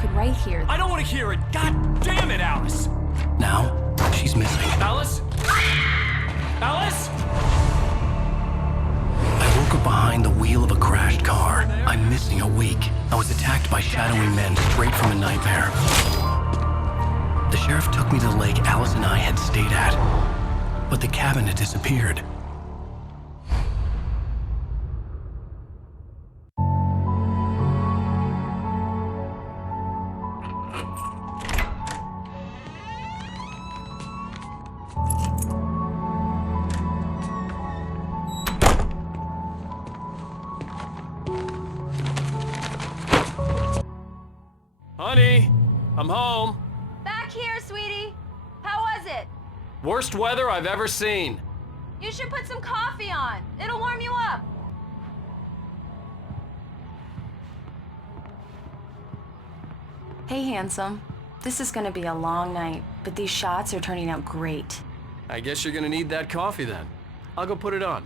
could write here. I don't want to hear it! God damn it, Alice! Now, she's missing. Alice? Alice? I woke up behind the wheel of a crashed car. I'm missing a week. I was attacked by shadowy men straight from a nightmare. The sheriff took me to the lake Alice and I had stayed at, but the cabin had disappeared. Honey, I'm home. Back here, sweetie. How was it? Worst weather I've ever seen. You should put some coffee on. It'll warm you up. Hey, handsome. This is gonna be a long night, but these shots are turning out great. I guess you're gonna need that coffee then. I'll go put it on.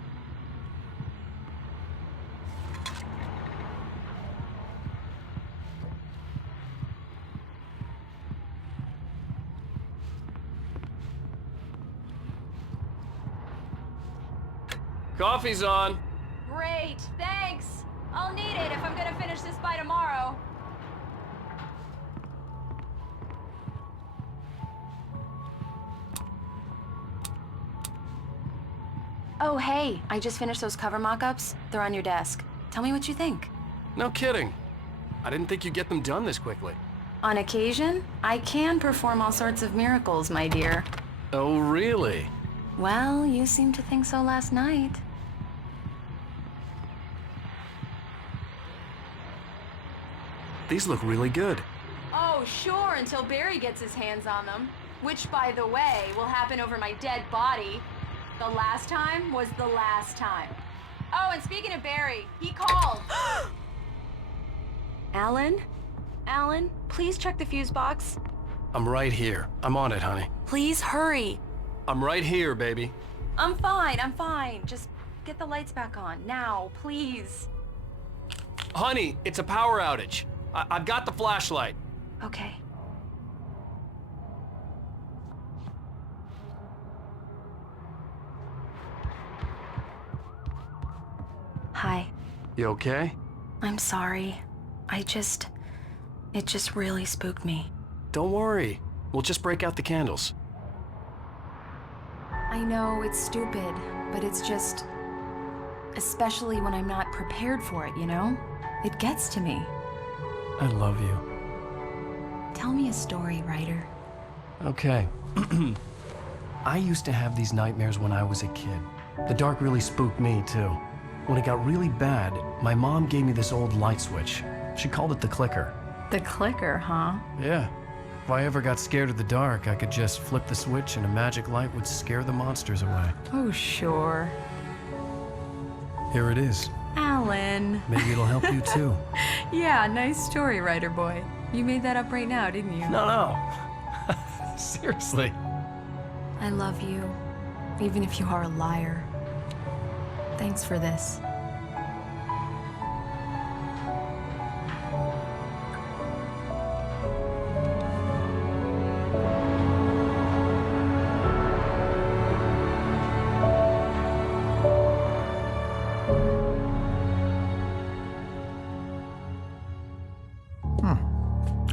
Coffee's on. Great, thanks. I'll need it if I'm gonna finish this by tomorrow. Oh, hey, I just finished those cover mock-ups. They're on your desk. Tell me what you think. No kidding. I didn't think you'd get them done this quickly. On occasion, I can perform all sorts of miracles, my dear. Oh, really? Well, you seemed to think so last night. These look really good. Oh, sure, until Barry gets his hands on them. Which, by the way, will happen over my dead body. The last time was the last time. Oh, and speaking of Barry, he called. Alan? Alan, please check the fuse box. I'm right here. I'm on it, honey. Please hurry. I'm right here, baby. I'm fine, I'm fine. Just get the lights back on, now, please. Honey, it's a power outage. I've got the flashlight. Okay. Hi. You okay? I'm sorry. It just really spooked me. Don't worry. We'll just break out the candles. I know it's stupid, but it's just... especially when I'm not prepared for it, you know? It gets to me. I love you. Tell me a story, writer. Okay. I used to have these nightmares when I was a kid. The dark really spooked me, too. When it got really bad, my mom gave me this old light switch. She called it the clicker. The clicker, huh? Yeah. If I ever got scared of the dark, I could just flip the switch and a magic light would scare the monsters away. Oh, sure. Here it is. Alan. Maybe it'll help you, too. Yeah, nice story, writer boy. You made that up right now, didn't you? No. Seriously. I love you, even if you are a liar. Thanks for this.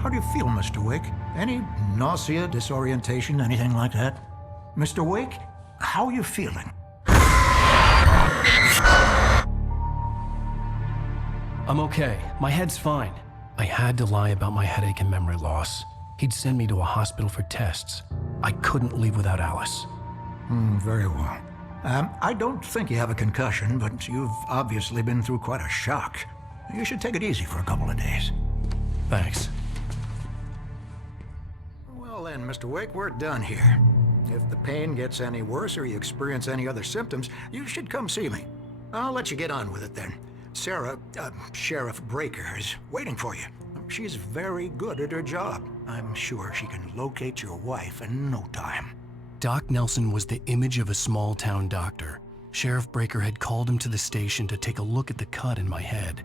How do you feel, Mr. Wake? Any nausea, disorientation, anything like that? Mr. Wake, how are you feeling? I'm okay. My head's fine. I had to lie about my headache and memory loss. He'd send me to a hospital for tests. I couldn't leave without Alice. Very well. I don't think you have a concussion, but you've obviously been through quite a shock. You should take it easy for a couple of days. Thanks. Well then, Mr. Wake, we're done here. If the pain gets any worse or you experience any other symptoms, you should come see me. I'll let you get on with it then. Sarah, Sheriff Breaker, is waiting for you. She's very good at her job. I'm sure she can locate your wife in no time. Doc Nelson was the image of a small-town doctor. Sheriff Breaker had called him to the station to take a look at the cut in my head.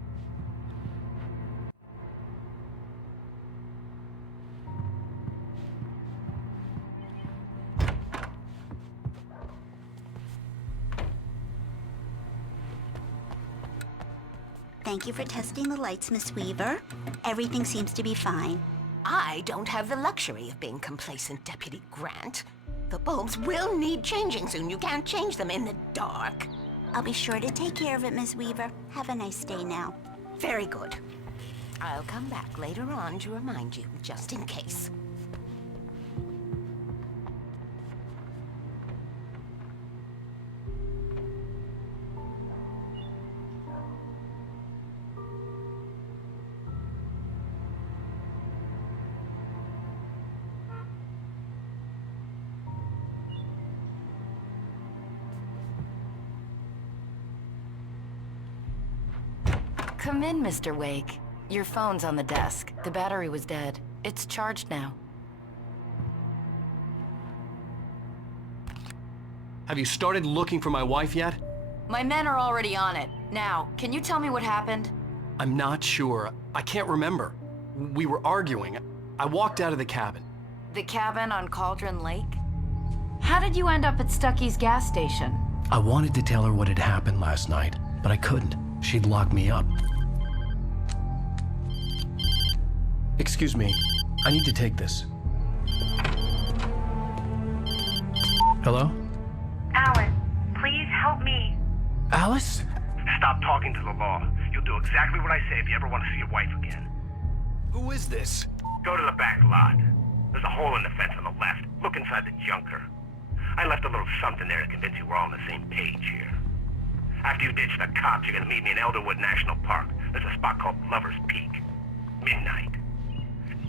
Thank you for testing the lights, Miss Weaver. Everything seems to be fine. I don't have the luxury of being complacent, Deputy Grant. The bulbs will need changing soon. You can't change them in the dark. I'll be sure to take care of it, Miss Weaver. Have a nice day now. Very good. I'll come back later on to remind you, just in case. Come in, Mr. Wake. Your phone's on the desk. The battery was dead. It's charged now. Have you started looking for my wife yet? My men are already on it. Now, can you tell me what happened? I'm not sure. I can't remember. We were arguing. I walked out of the cabin. The cabin on Cauldron Lake? How did you end up at Stucky's gas station? I wanted to tell her what had happened last night, but I couldn't. She'd locked me up. Excuse me, I need to take this. Hello? Alan, please help me. Alice? Stop talking to the law. You'll do exactly what I say if you ever want to see your wife again. Who is this? Go to the back lot. There's a hole in the fence on the left. Look inside the junker. I left a little something there to convince you we're all on the same page here. After you ditch the cops, you're gonna meet me in Elderwood National Park. There's a spot called Lover's Peak. Midnight.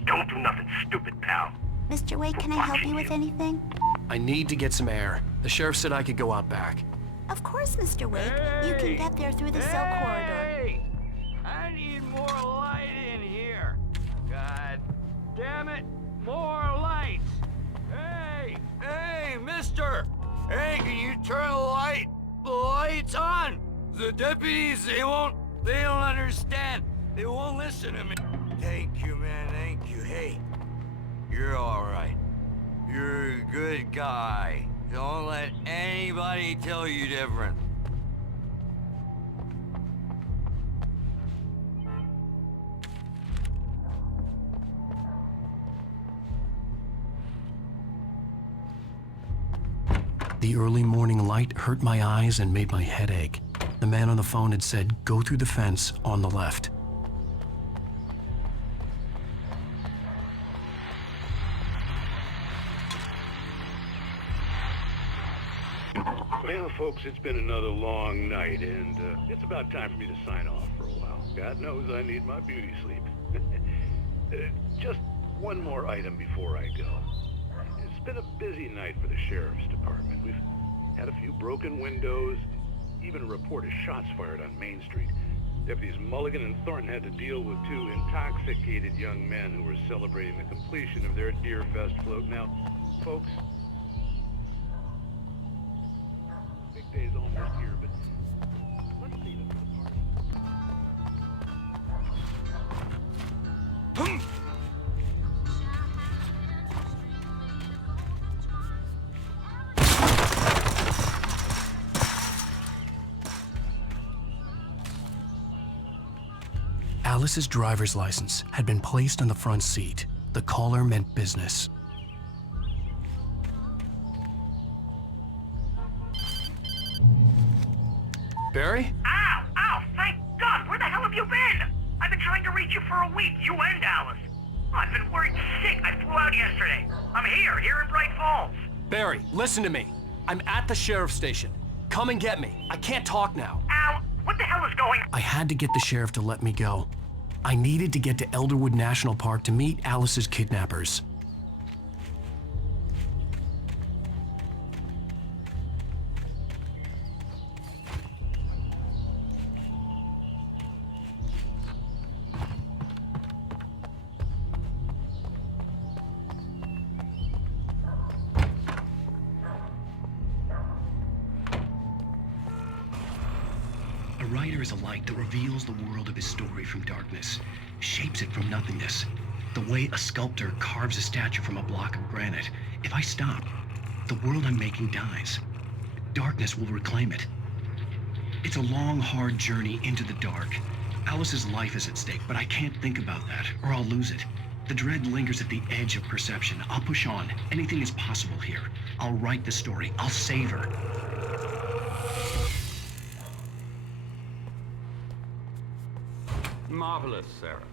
Don't do nothing stupid, pal. Mr. Wake, can I help you with anything? I need to get some air. The sheriff said I could go out back. Of course, Mr. Wake. You can get there through the cell corridor. Hey! I need more light in here. God damn it, more lights. Hey! Hey, mister! Hey, can you turn the lights on? The deputies, they don't understand. They won't listen to me. Thank you, man, thank you. Hey, you're all right. You're a good guy. Don't let anybody tell you different. The early morning light hurt my eyes and made my head ache. The man on the phone had said, go through the fence on the left. Well, folks, it's been another long night, and it's about time for me to sign off for a while. God knows I need my beauty sleep. Just one more item before I go. It's been a busy night for the sheriff's department. We've had a few broken windows, even a report of shots fired on Main Street. Deputies Mulligan and Thornton had to deal with two intoxicated young men who were celebrating the completion of their Deer Fest float. Now, folks, big day's almost here, but let's save it for the party. Alice's driver's license had been placed on the front seat. The caller meant business. Barry? Ow! Ow! Thank God! Where the hell have you been? I've been trying to reach you for a week, you and Alice. I've been worried sick. I flew out yesterday. I'm here in Bright Falls. Barry, listen to me. I'm at the sheriff's station. Come and get me. I can't talk now. Ow! What the hell is going on? I had to get the sheriff to let me go. I needed to get to Elderwood National Park to meet Alice's kidnappers. A writer is a light that reveals the world of his story from darkness, shapes it from nothingness. The way a sculptor carves a statue from a block of granite. If I stop, the world I'm making dies. Darkness will reclaim it. It's a long, hard journey into the dark, Alice's life is at stake, but I can't think about that, or I'll lose it. The dread lingers at the edge of perception. I'll push on. Anything is possible here. I'll write the story. I'll save her. Marvelous, Sarah.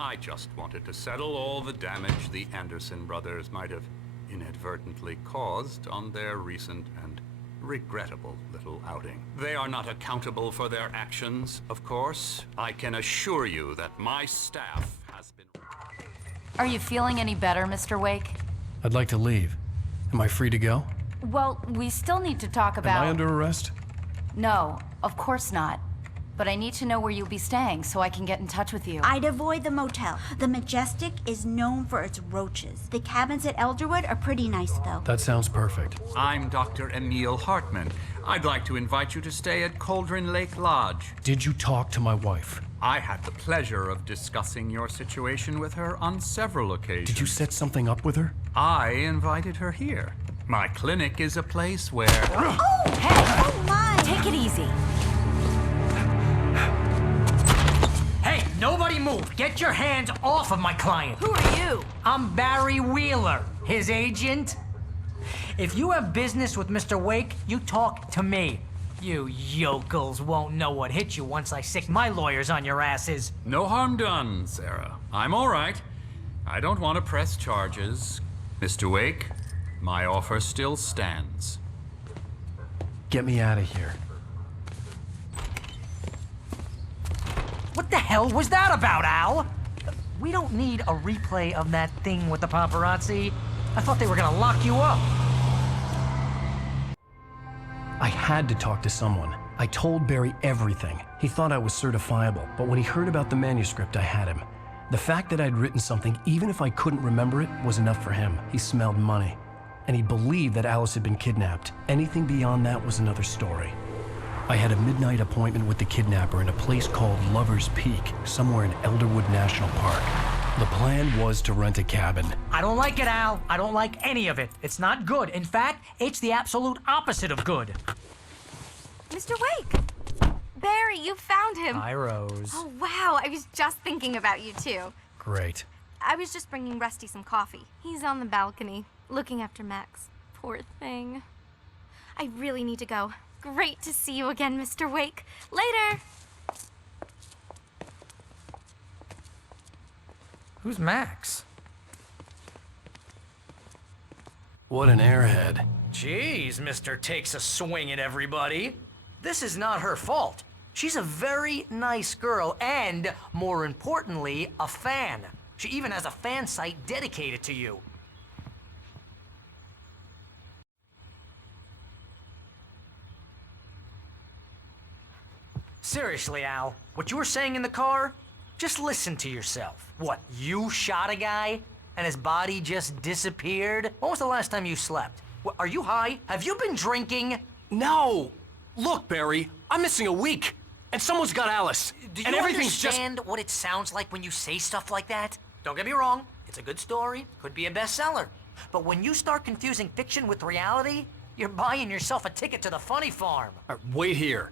I just wanted to settle all the damage the Anderson brothers might have inadvertently caused on their recent and regrettable little outing. They are not accountable for their actions, of course. I can assure you that my staff has been... Are you feeling any better, Mr. Wake? I'd like to leave. Am I free to go? Well, we still need to talk about... Am I under arrest? No, of course not. But I need to know where you'll be staying so I can get in touch with you. I'd avoid the motel. The Majestic is known for its roaches. The cabins at Elderwood are pretty nice, though. That sounds perfect. I'm Dr. Emil Hartman. I'd like to invite you to stay at Cauldron Lake Lodge. Did you talk to my wife? I had the pleasure of discussing your situation with her on several occasions. Did you set something up with her? I invited her here. My clinic is a place where... Oh! Hey! Oh, my! Take it easy. Hey, nobody move! Get your hands off of my client! Who are you? I'm Barry Wheeler, his agent. If you have business with Mr. Wake, you talk to me. You yokels won't know what hit you once I sick my lawyers on your asses. No harm done, Sarah. I'm all right. I don't want to press charges. Mr. Wake, my offer still stands. Get me out of here. What the hell was that about, Al? We don't need a replay of that thing with the paparazzi. I thought they were gonna lock you up. I had to talk to someone. I told Barry everything. He thought I was certifiable, but when he heard about the manuscript, I had him. The fact that I'd written something, even if I couldn't remember it, was enough for him. He smelled money. And he believed that Alice had been kidnapped. Anything beyond that was another story. I had a midnight appointment with the kidnapper in a place called Lover's Peak, somewhere in Elderwood National Park. The plan was to rent a cabin. I don't like it, Al. I don't like any of it. It's not good. In fact, it's the absolute opposite of good. Mr. Wake! Barry, you found him. Hi, Rose. Oh, wow. I was just thinking about you, too. Great. I was just bringing Rusty some coffee. He's on the balcony, looking after Max. Poor thing. I really need to go. Great to see you again, Mr. Wake. Later! Who's Max? What an airhead. Jeez, Mr. Takes a swing at everybody. This is not her fault. She's a very nice girl and, more importantly, a fan. She even has a fan site dedicated to you. Seriously, Al, what you were saying in the car? Just listen to yourself. What, you shot a guy and his body just disappeared? When was the last time you slept? What, are you high? Have you been drinking? No! Look, Barry, I'm missing a week, and someone's got Alice. Do you and everything's understand what it sounds like when you say stuff like that? Don't get me wrong, it's a good story, could be a bestseller. But when you start confusing fiction with reality, you're buying yourself a ticket to the funny farm. Wait here.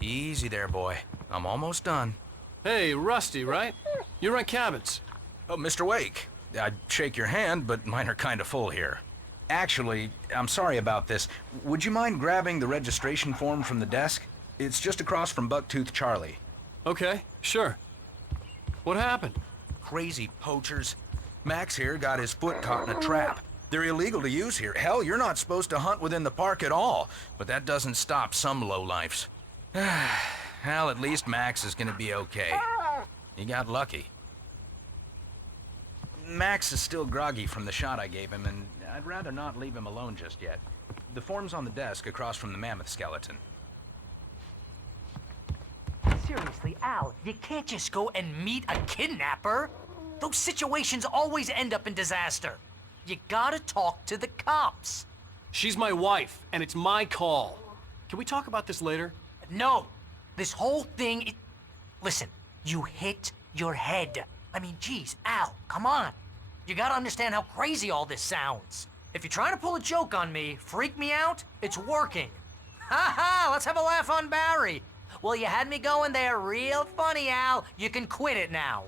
Easy there, boy. I'm almost done. Hey, Rusty, right? You rent cabins. Oh, Mr. Wake. I'd shake your hand, but mine are kind of full here. Actually, I'm sorry about this. Would you mind grabbing the registration form from the desk? It's just across from Bucktooth Charlie. Okay, sure. What happened? Crazy poachers. Max here got his foot caught in a trap. They're illegal to use here. Hell, you're not supposed to hunt within the park at all. But that doesn't stop some lowlifes. Well, at least Max is gonna be okay. He got lucky. Max is still groggy from the shot I gave him, and I'd rather not leave him alone just yet. The form's on the desk across from the mammoth skeleton. Seriously, Al, you can't just go and meet a kidnapper. Those situations always end up in disaster. You gotta talk to the cops. She's my wife, and it's my call. Can we talk about this later? No. This whole thing Listen, you hit your head. I mean, geez, Al, come on. You gotta understand how crazy all this sounds. If you're trying to pull a joke on me, freak me out, it's working. Ha ha, let's have a laugh on Barry. Well, you had me going there real funny, Al. You can quit it now.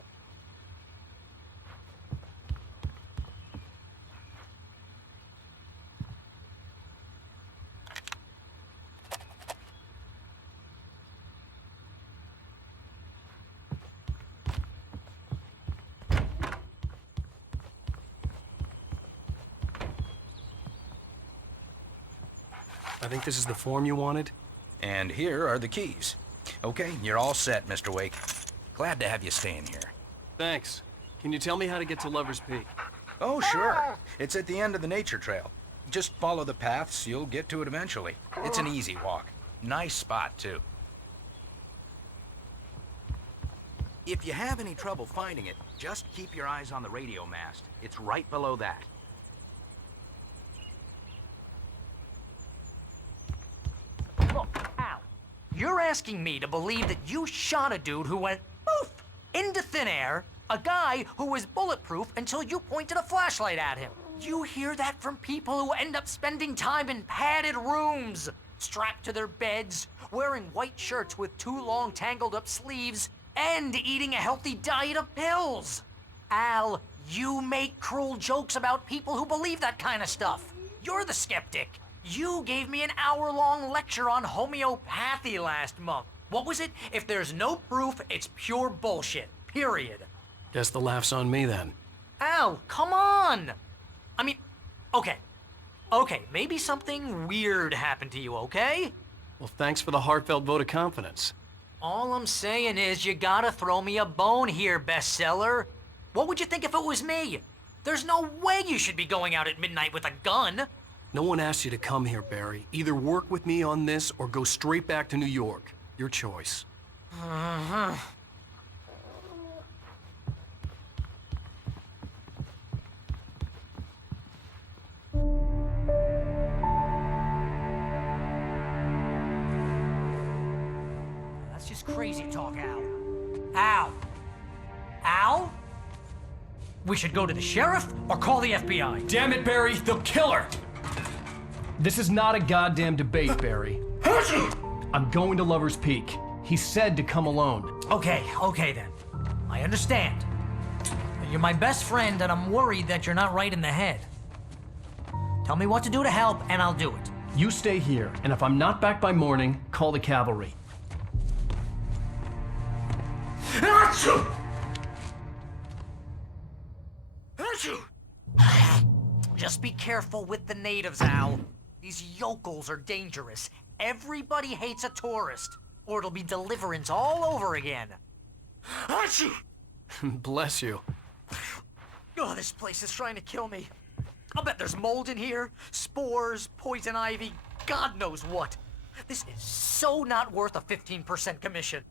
I think this is the form you wanted. And here are the keys. Okay, you're all set, Mr. Wake. Glad to have you staying here. Thanks. Can you tell me how to get to Lover's Peak? Oh, sure. It's at the end of the nature trail. Just follow the paths, you'll get to it eventually. It's an easy walk. Nice spot, too. If you have any trouble finding it, just keep your eyes on the radio mast. It's right below that. Look, Al, you're asking me to believe that you shot a dude who went poof into thin air, a guy who was bulletproof until you pointed a flashlight at him. You hear that from people who end up spending time in padded rooms, strapped to their beds, wearing white shirts with too long tangled up sleeves, and eating a healthy diet of pills. Al, you make cruel jokes about people who believe that kind of stuff. You're the skeptic. You gave me an hour-long lecture on homeopathy last month. What was it? If there's no proof, it's pure bullshit. Period. Guess the laugh's on me then. Al, come on! I mean, okay, maybe something weird happened to you, okay? Well, thanks for the heartfelt vote of confidence. All I'm saying is you gotta throw me a bone here, bestseller. What would you think if it was me? There's no way you should be going out at midnight with a gun. No one asked you to come here, Barry. Either work with me on this or go straight back to New York. Your choice. That's just crazy talk, Al. Al? Al? We should go to the sheriff or call the FBI. Damn it, Barry, they'll kill her! This is not a goddamn debate, Barry. I'm going to Lover's Peak. He said to come alone. Okay then. I understand. You're my best friend and I'm worried that you're not right in the head. Tell me what to do to help and I'll do it. You stay here, and if I'm not back by morning, call the cavalry. Just be careful with the natives, Al. These yokels are dangerous. Everybody hates a tourist, or it'll be deliverance all over again. Bless you. Oh, this place is trying to kill me. I'll bet there's mold in here, spores, poison ivy, God knows what. This is so not worth a 15% commission.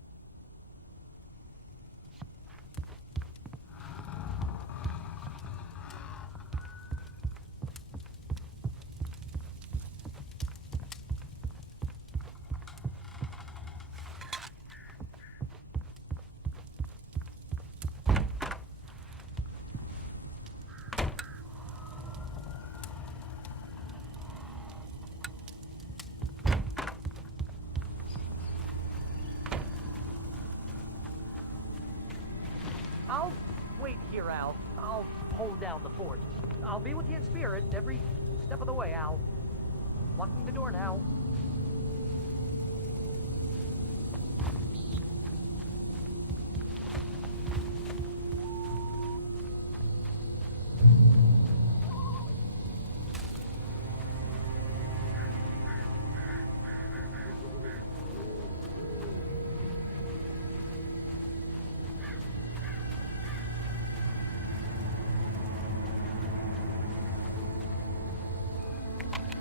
here, Al. I'll hold down the fort. I'll be with you in spirit every step of the way, Al. Locking the door now.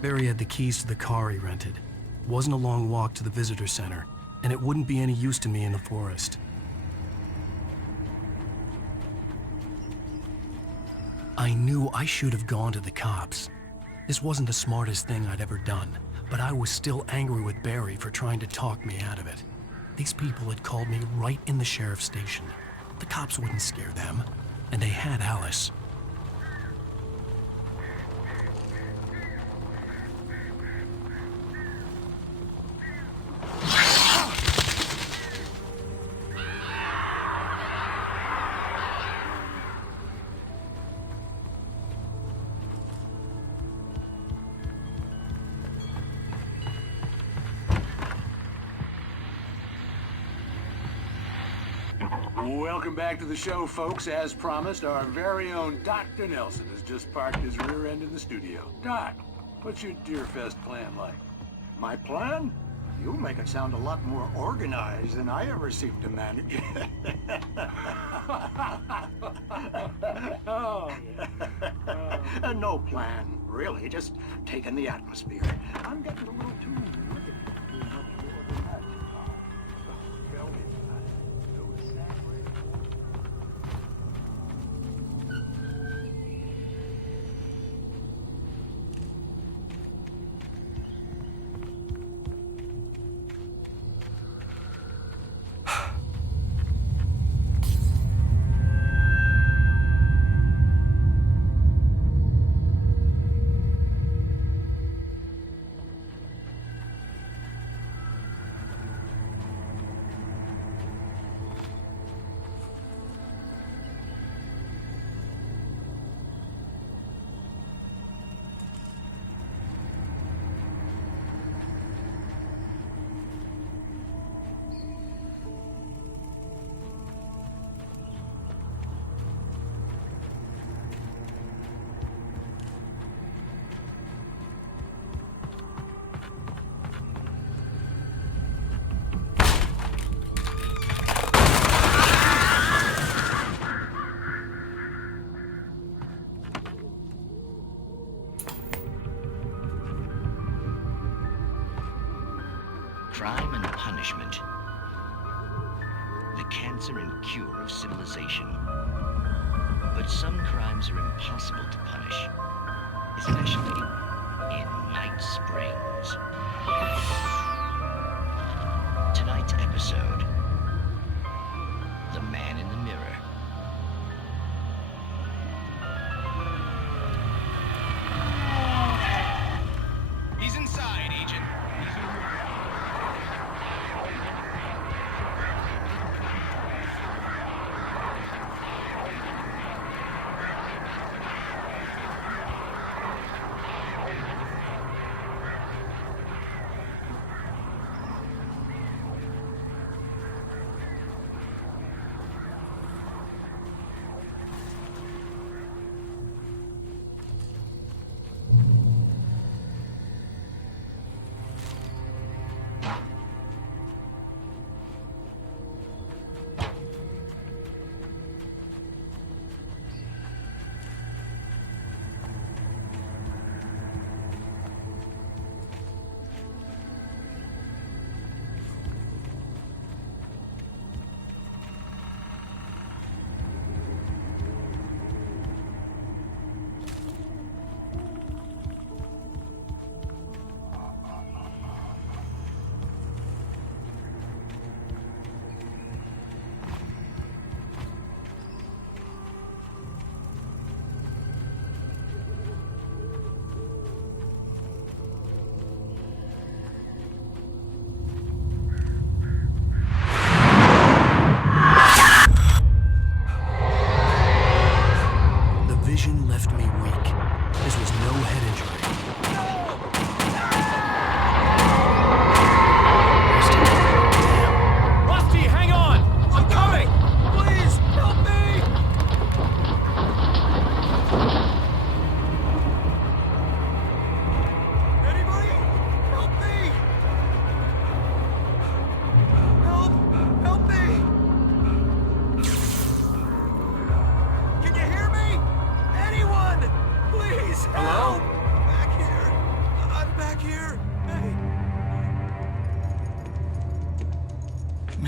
Barry had the keys to the car he rented. It wasn't a long walk to the visitor center, and it wouldn't be any use to me in the forest. I knew I should have gone to the cops. This wasn't the smartest thing I'd ever done, but I was still angry with Barry for trying to talk me out of it. These people had called me right in the sheriff's station. The cops wouldn't scare them, and they had Alice. Welcome back to the show, folks. As promised, our very own Dr. Nelson has just parked his rear end in the studio. Doc, what's your Deerfest plan like? My plan? You make it sound a lot more organized than I ever seem to manage. Oh, yeah. No plan, really. Just taking the atmosphere. I'm getting a little too rickety to do much more than that. Tell me about it. Those sacred... Crime and punishment. The cancer and cure of civilization. But some crimes are impossible to punish, especially in Night Springs. Tonight's episode, The Man in the Mirror. He's inside, Agent.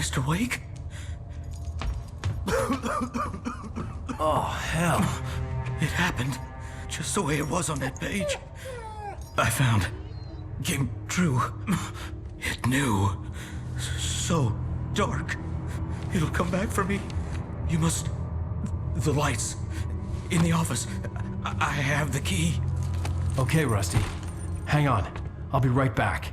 Mr. Wake? Oh, hell. It happened just the way it was on that page. I found. Came true. It knew. So dark. It'll come back for me. You must... The lights. In the office. I have the key. Okay, Rusty. Hang on. I'll be right back.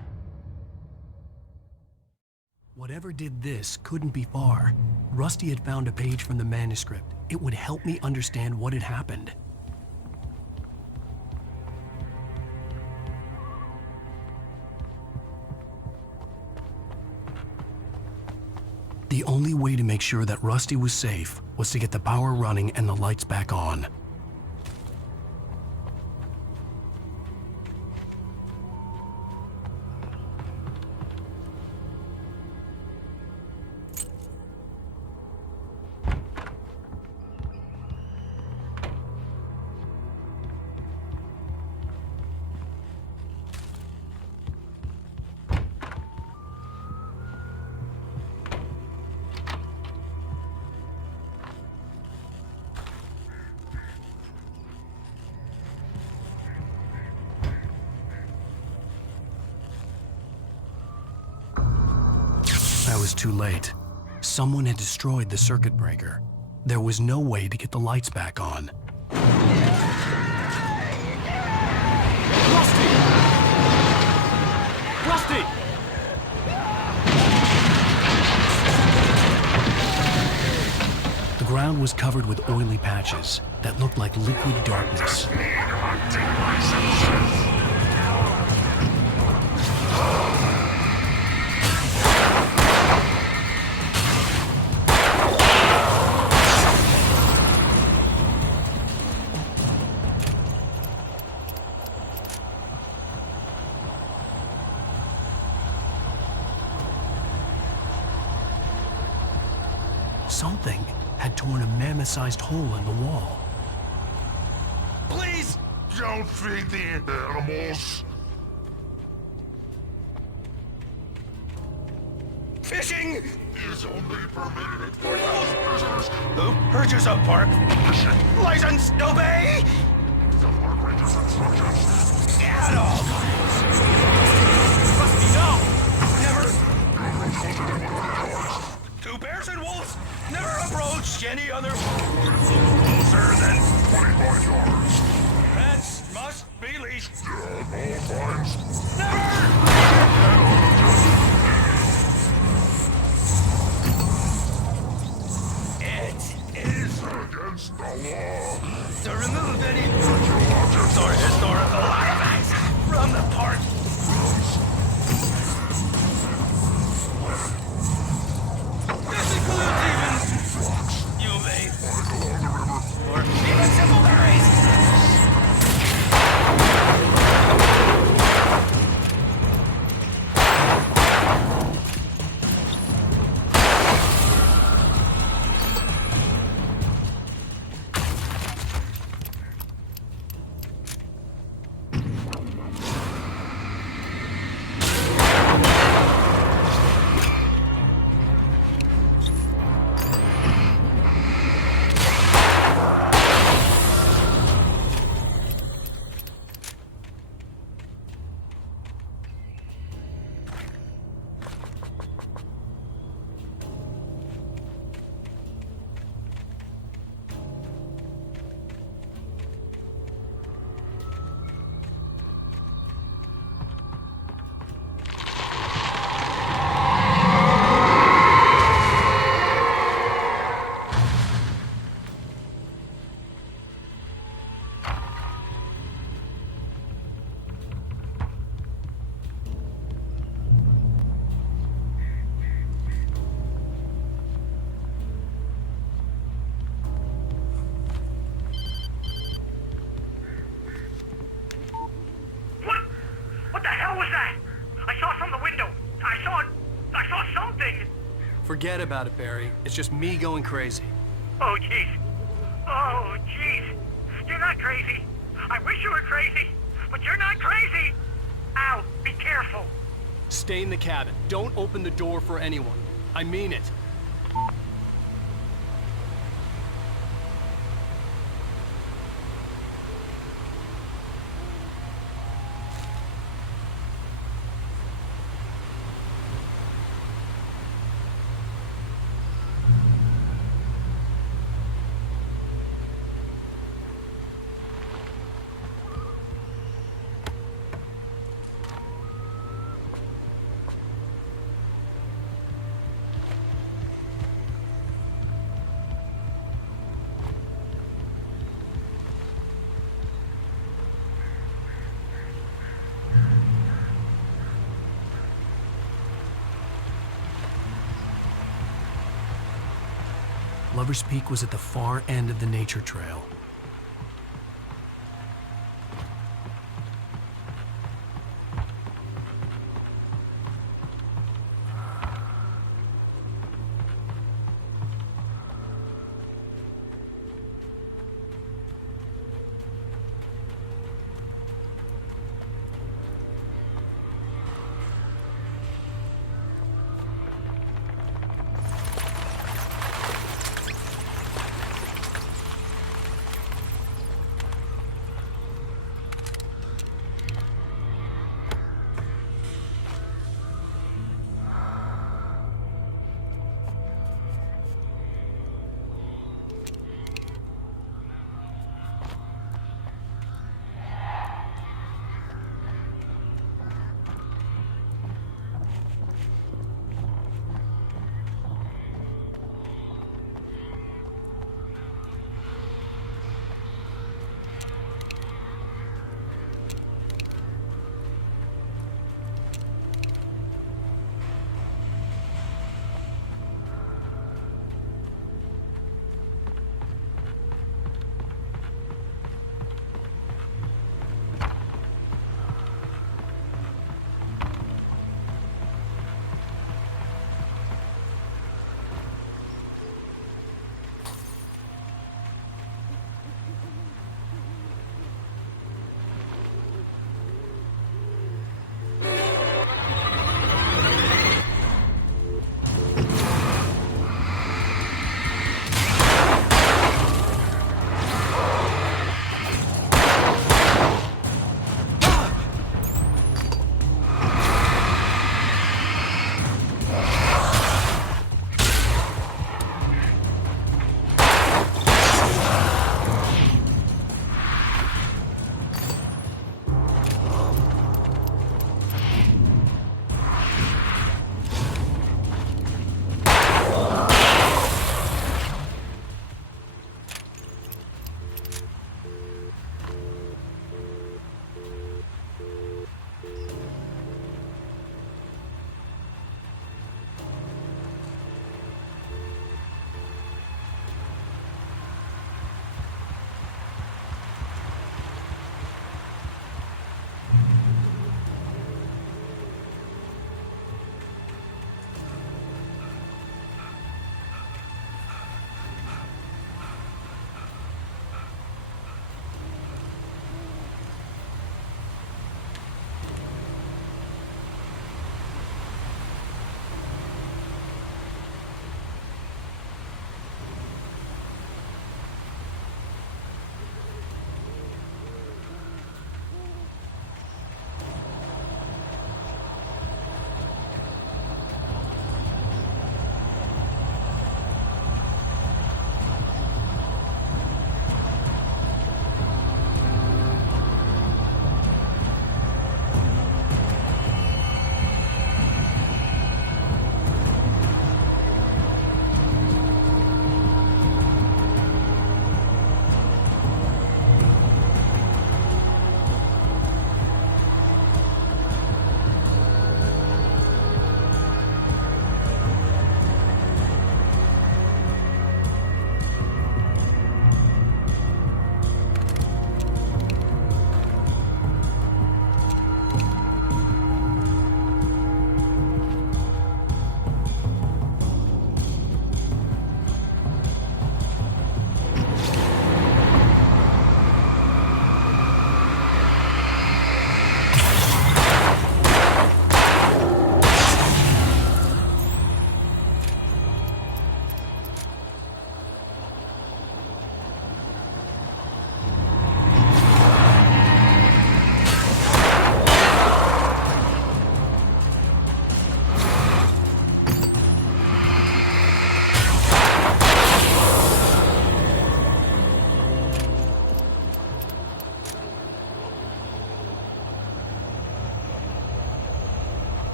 Whatever did this couldn't be far. Rusty had found a page from the manuscript. It would help me understand what had happened. The only way to make sure that Rusty was safe was to get the power running and the lights back on. I was too late. Someone had destroyed the circuit breaker. There was no way to get the lights back on. Rusty! Rusty! The ground was covered with oily patches that looked like liquid darkness. Something had torn a mammoth-sized hole in the wall. Please don't feed the animals. Fishing is only permitted for those prisoners who purchase a park license. Obey the park ranger's instructions at all times. Rusty, no! Never. Two bears and wolves never approach any other closer than 25 yards. Pets must be leashed. Yeah, no fines. Never! It is against the law to remove any objects or historical artifacts from the park. This includes even rocks you may find along the river, or even simple berries. Forget about it, Barry. It's just me going crazy. Oh, jeez. Oh, jeez. You're not crazy. I wish you were crazy, but you're not crazy. Ow, be careful. Stay in the cabin. Don't open the door for anyone. I mean it. Lover's Peak was at the far end of the nature trail.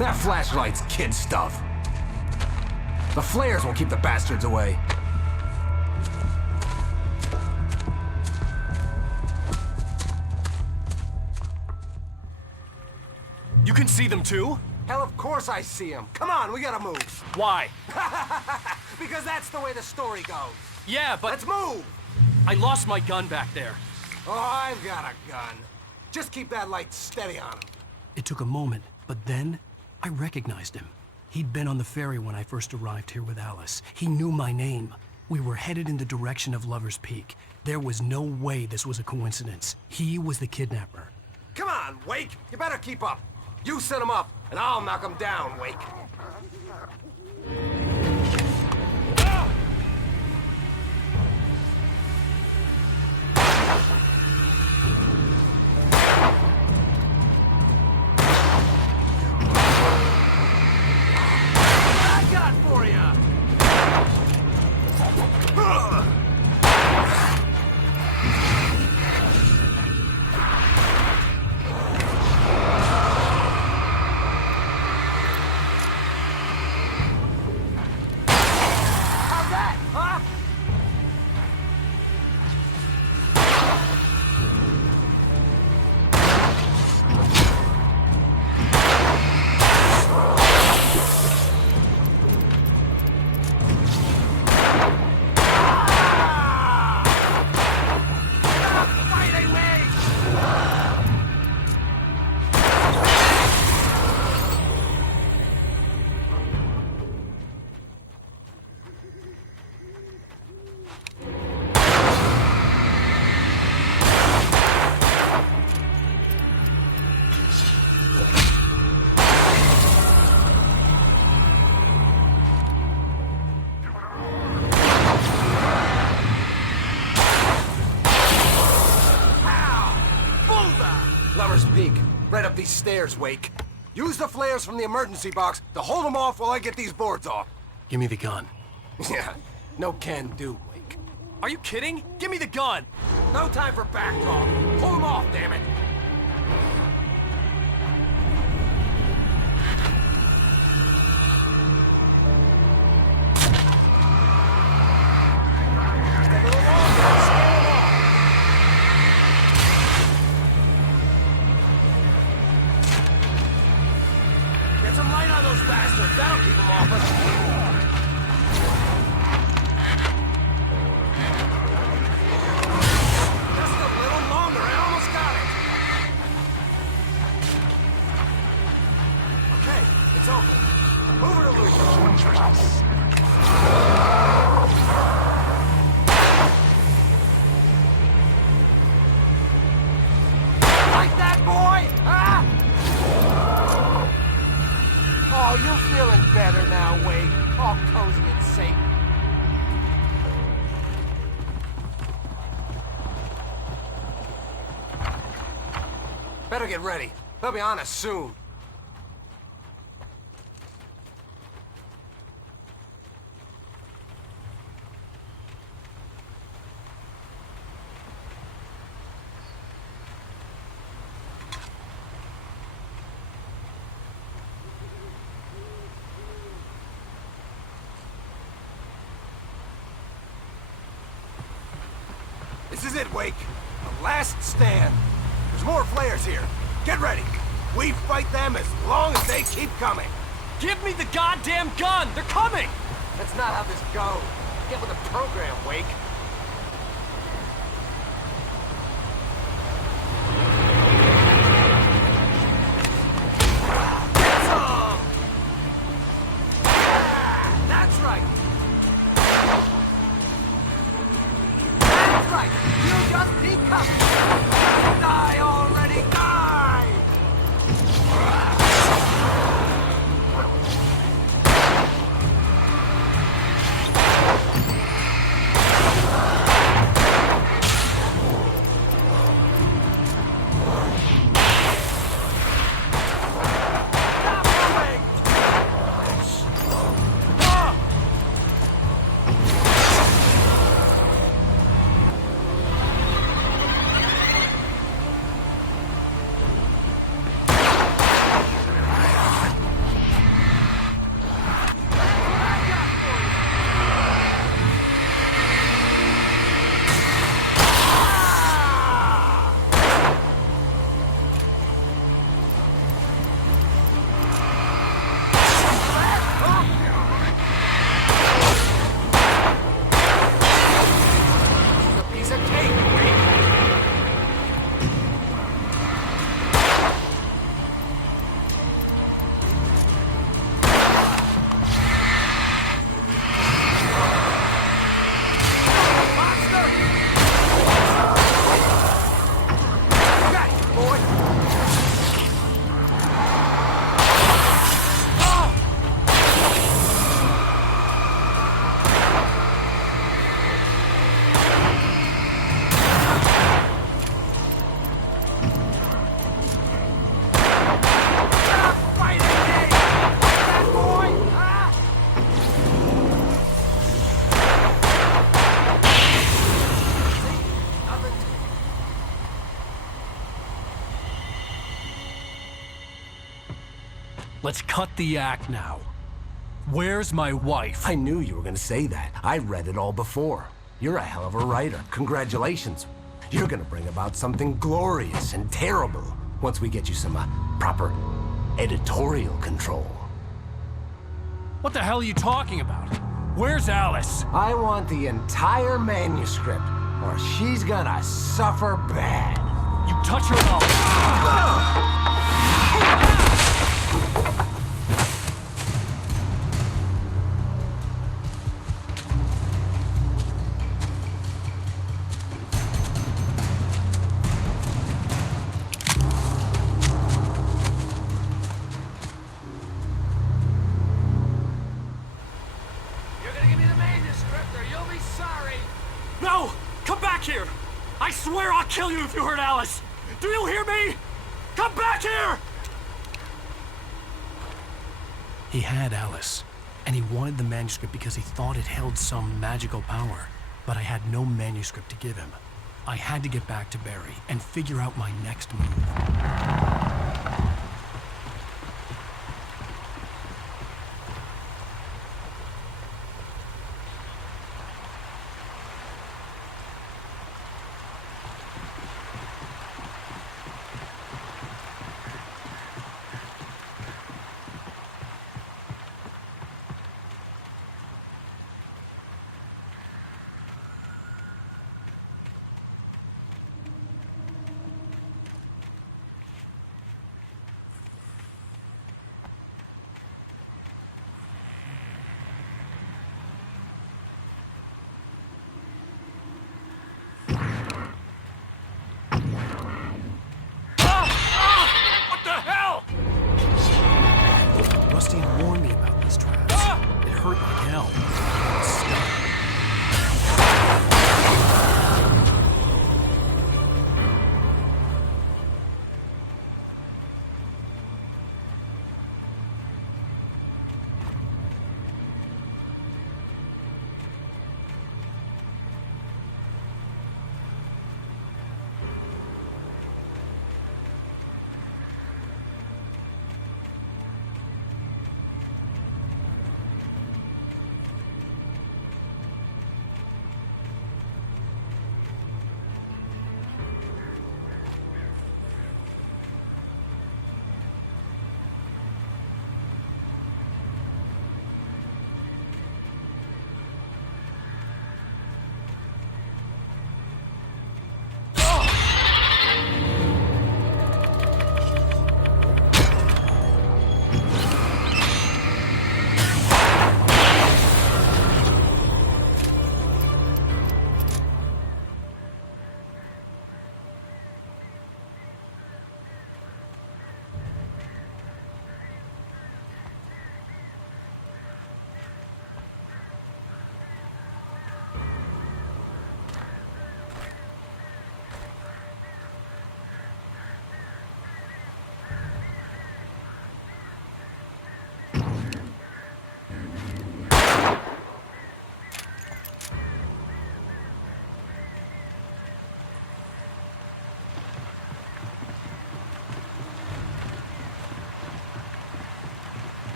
That flashlight's kid stuff. The flares won't keep the bastards away. You can see them too? Hell, of course I see him. Come on, we gotta move. Why? Because that's the way the story goes. Yeah, but... Let's move! I lost my gun back there. Oh, I've got a gun. Just keep that light steady on him. It took a moment, but then I recognized him. He'd been on the ferry when I first arrived here with Alice. He knew my name. We were headed in the direction of Lover's Peak. There was no way this was a coincidence. He was the kidnapper. Come on, Wake! You better keep up. You set him up, and I'll knock him down, Wake. Lover's Peak. Right up these stairs, Wake. Use the flares from the emergency box to hold them off while I get these boards off. Give me the gun. Yeah, no can do, Wake. Are you kidding? Give me the gun! No time for back talk. Pull them off, damn it! Get some light on those bastards. That'll keep them off us. Just a little longer. I almost got it. Okay, it's open. Move it, Lucy. Like that, boy? Huh? Oh, you're feeling better now, Wake. All cozy and safe. Better get ready. They'll be on us soon. This is it, Wake. The last stand. There's more flares here. Get ready. We fight them as long as they keep coming. Give me the goddamn gun! They're coming! That's not how this goes. Get with the program, Wake. Get some! That's right. That's right. You just keep coming. Just die already. Die! Let's cut the act now. Where's my wife? I knew you were gonna say that. I read it all before. You're a hell of a writer. Congratulations. You're gonna bring about something glorious and terrible once we get you some proper editorial control. What the hell are you talking about? Where's Alice? I want the entire manuscript, or she's gonna suffer bad. You touch her and I'll... You're gonna give me the manuscript or you'll be sorry. No! Come back here! I swear I'll kill you if you hurt Alice! Do you hear me? Come back here! He had Alice, and he wanted the manuscript because he thought it held some magical power. But I had no manuscript to give him. I had to get back to Barry and figure out my next move.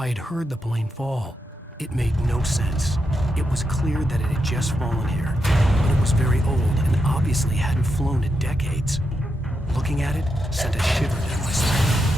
I had heard the plane fall. It made no sense. It was clear that it had just fallen here, but it was very old and obviously hadn't flown in decades. Looking at it sent a shiver down my spine.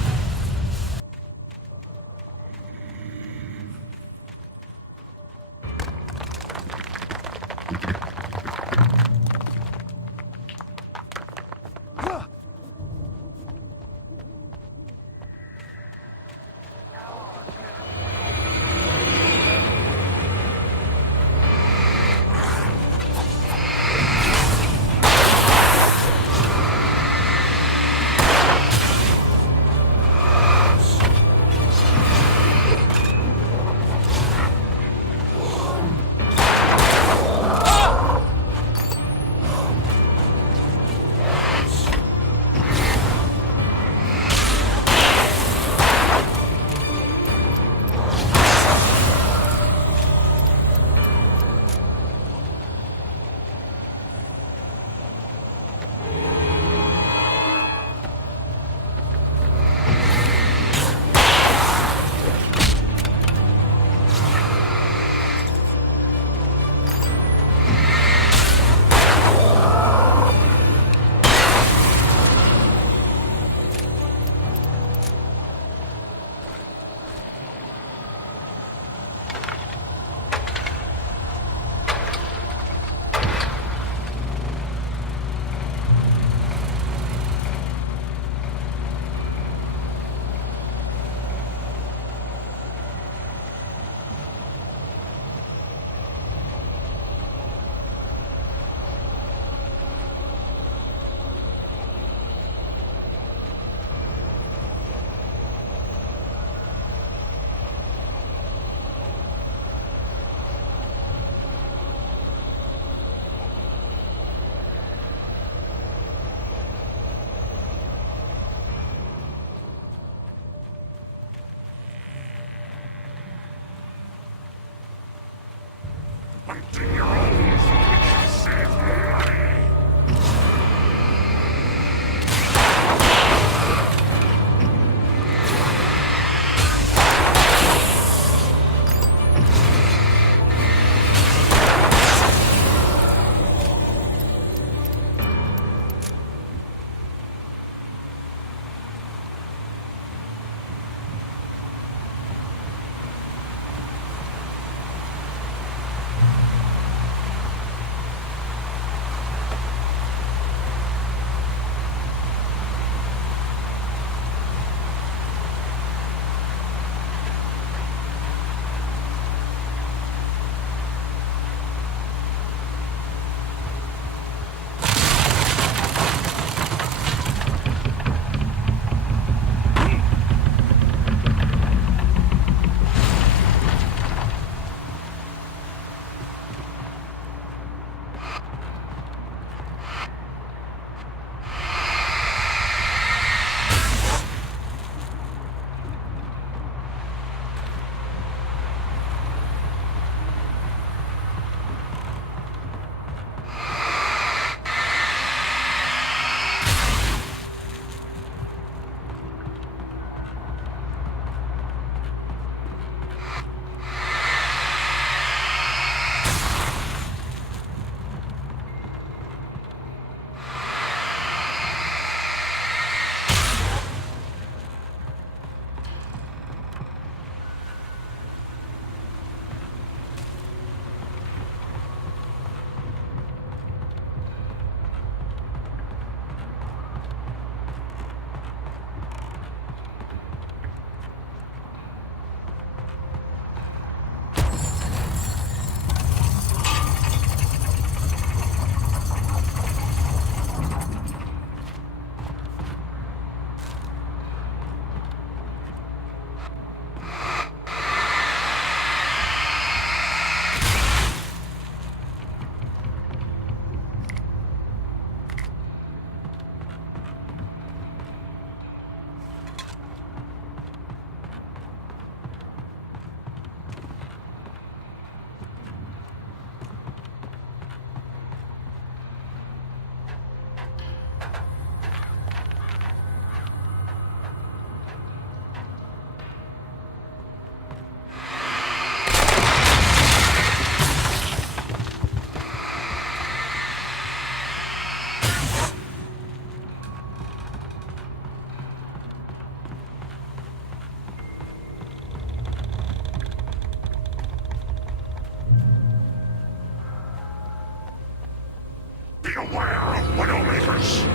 this!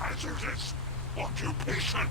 Hazardous occupation.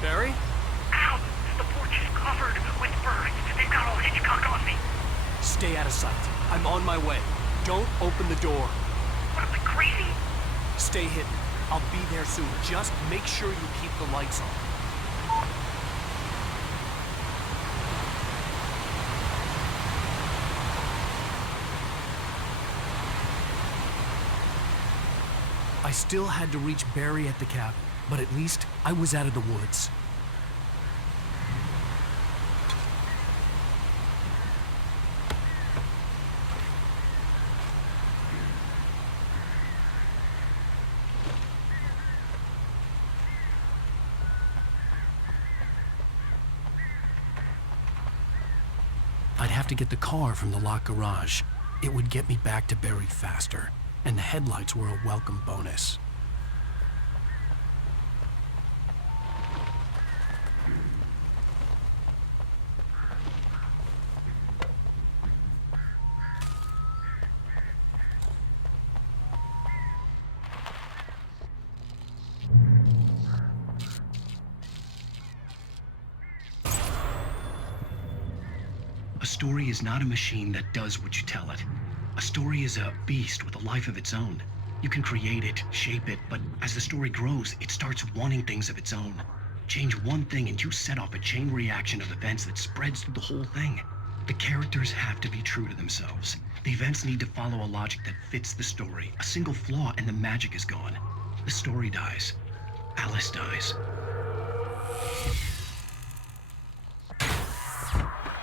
Barry? Ow! The porch is covered with birds. They've got all Hitchcock on me. Stay out of sight. I'm on my way. Don't open the door. What am I, crazy? Stay hidden. I'll be there soon. Just make sure you keep the lights on. I still had to reach Barry at the cabin, but at least I was out of the woods. I'd have to get the car from the locked garage. It would get me back to Barry faster, and the headlights were a welcome bonus. A story is not a machine that does what you tell it. A story is a beast with a life of its own. You can create it, shape it, but as the story grows, it starts wanting things of its own. Change one thing and you set off a chain reaction of events that spreads through the whole thing. The characters have to be true to themselves. The events need to follow a logic that fits the story. A single flaw and the magic is gone. The story dies. Alice dies.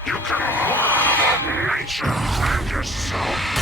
You can hold nature and yourself.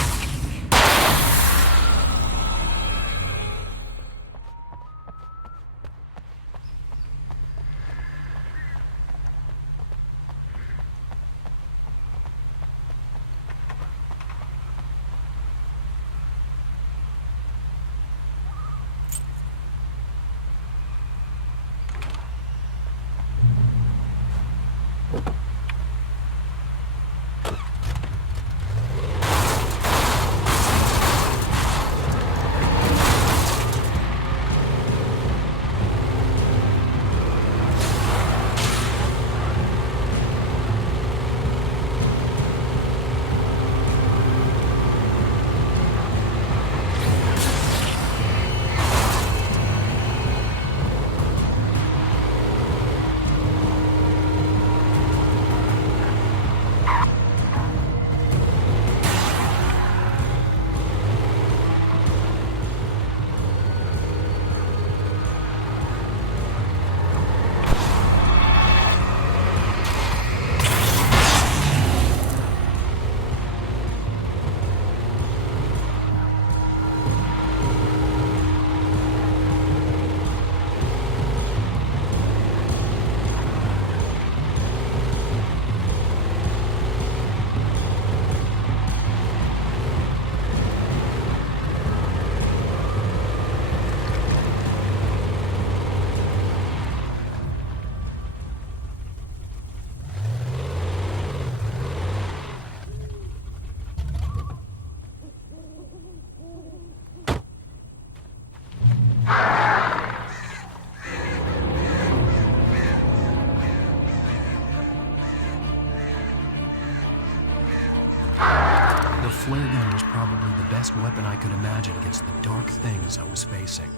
The flare gun was probably the best weapon I could imagine against the dark things I was facing.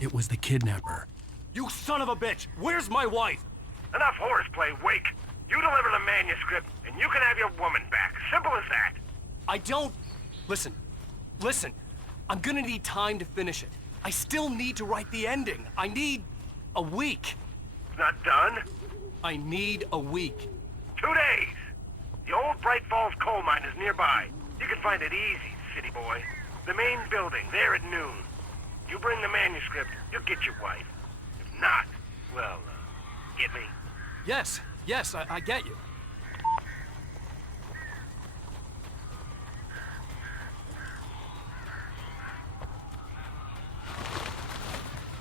It was the kidnapper. You son of a bitch! Where's my wife? Enough horseplay, Wake. You deliver the manuscript, and you can have your woman back. Simple as that. I don't... Listen. I'm gonna need time to finish it. I still need to write the ending. I need a week. It's not done? I need a week. 2 days! The old Bright Falls coal mine is nearby. You can find it easy, city boy. The main building, there at noon. You bring the manuscript, you'll get your wife. If not, well, get me? Yes, I get you.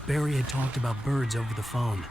Barry had talked about birds over the phone.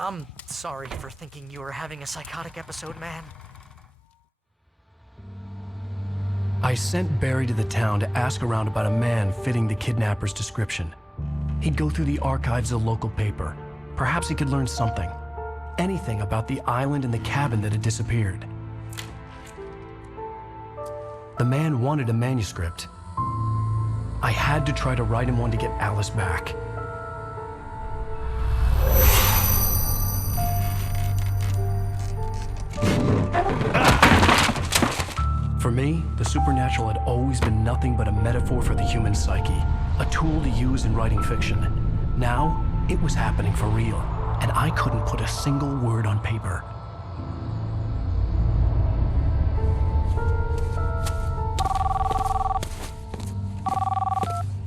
I'm sorry for thinking you were having a psychotic episode, man. I sent Barry to the town to ask around about a man fitting the kidnapper's description. He'd go through the archives of the local paper. Perhaps he could learn something. Anything about the island and the cabin that had disappeared. The man wanted a manuscript. I had to try to write him one to get Alice back. For me, the supernatural had always been nothing but a metaphor for the human psyche, a tool to use in writing fiction. Now, it was happening for real, and I couldn't put a single word on paper.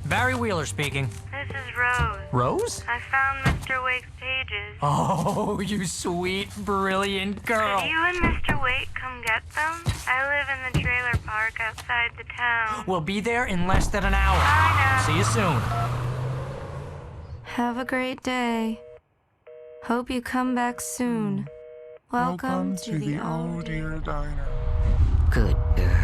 Barry Wheeler speaking. This is Rose. Rose? I found Mr. Wake's pages. Oh, you sweet, brilliant girl. Could you and Mr. Wake come get them? I live in the trailer park outside the town. We'll be there in less than an hour. Bye now. See you soon. Have a great day. Hope you come back soon. Welcome to the Old Dear Diner. Good girl.